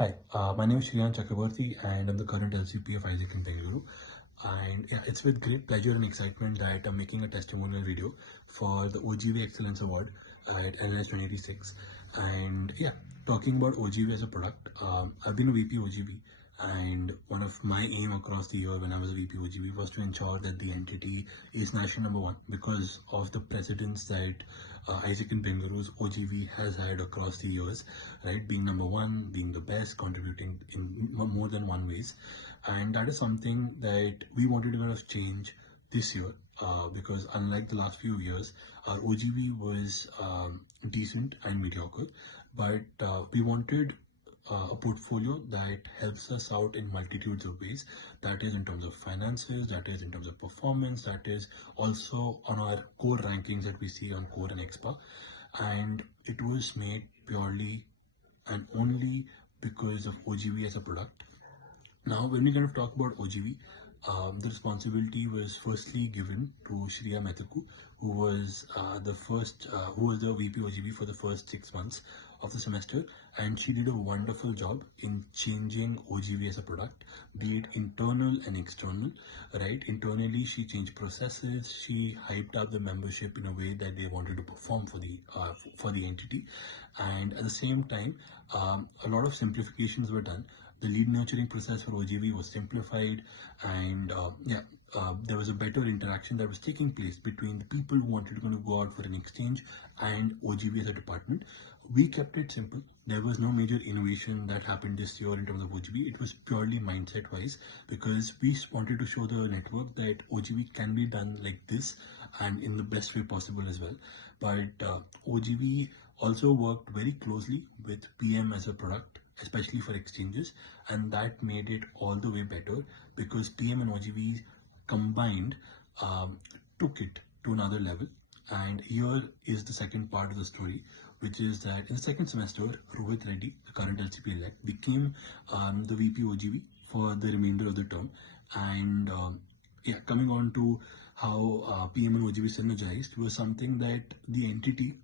Hi, my name is Shriansh-AiB and I'm the current LCP of Isaac in Bengaluru. And yeah, it's with great pleasure and excitement that I'm making a testimonial video for the OGV Excellence Award at NLS-2026. And yeah, talking about OGV as a product, I've been a VP OGV, and one of my aim across the year when I was a VP OGV was to ensure that the entity is national #1 because of the precedence that Isaac and Bengaluru's OGV has had across the years, right? Being #1, being the best, contributing in more than one ways. And that is something that we wanted to kind of change this year because unlike the last few years, our OGV was decent and mediocre, but we wanted a portfolio that helps us out in multitudes of ways. That is in terms of finances, that is in terms of performance, that is also on our core rankings that we see on Core and Expa. And it was made purely and only because of OGV as a product. Now, when we kind of talk about OGV, the responsibility was firstly given to Shriya Metaku, who was who was the VP OGV for the first 6 months of the semester, and she did a wonderful job in changing OGV as a product, be it internal and external. Right, internally she changed processes, she hyped up the membership in a way that they wanted to perform for the entity, and at the same time, a lot of simplifications were done. The lead nurturing process for OGV was simplified, and there was a better interaction that was taking place between the people who wanted to go out for an exchange and OGV as a department. We kept it simple. There was no major innovation that happened this year in terms of OGV. It was purely mindset wise because we wanted to show the network that OGV can be done like this and in the best way possible as well. But OGV also worked very closely with PM as a product, especially for exchanges, and that made it all the way better because PM and OGV combined took it to another level. And here is the second part of the story, which is that in the second semester, Rohit Reddy, the current LCP elect, became the VP OGV for the remainder of the term. And coming on to how PM and OGV synergized was something that the entity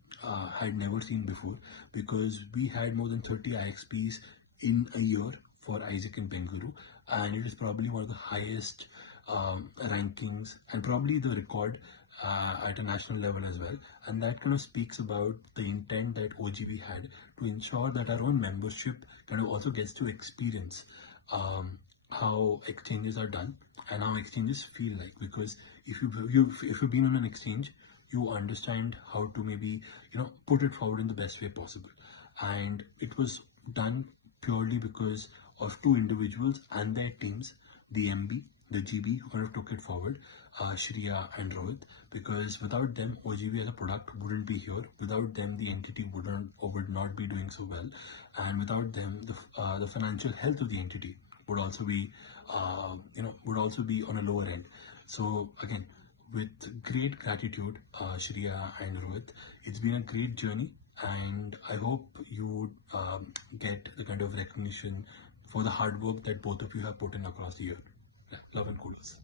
had never seen before, because we had more than 30 IXPs in a year for Isaac and Bengaluru, and it is probably one of the highest rankings and probably the record at a national level as well. And that kind of speaks about the intent that OGV had to ensure that our own membership kind of also gets to experience how exchanges are done and how exchanges feel like. Because if you've been on an exchange, you understand how to maybe put it forward in the best way possible. And it was done purely because of two individuals and their teams, the MB, the GB, who kind of took it forward, Shriya and Rohit, because without them, OGV as a product wouldn't be here. Without them, the entity would not be doing so well, and without them, the financial health of the entity would also be, on a lower end. So again, with great gratitude, Shriya and Rohit, it's been a great journey, and I hope you get the kind of recognition for the hard work that both of you have put in across the year. Yeah, love and kudos.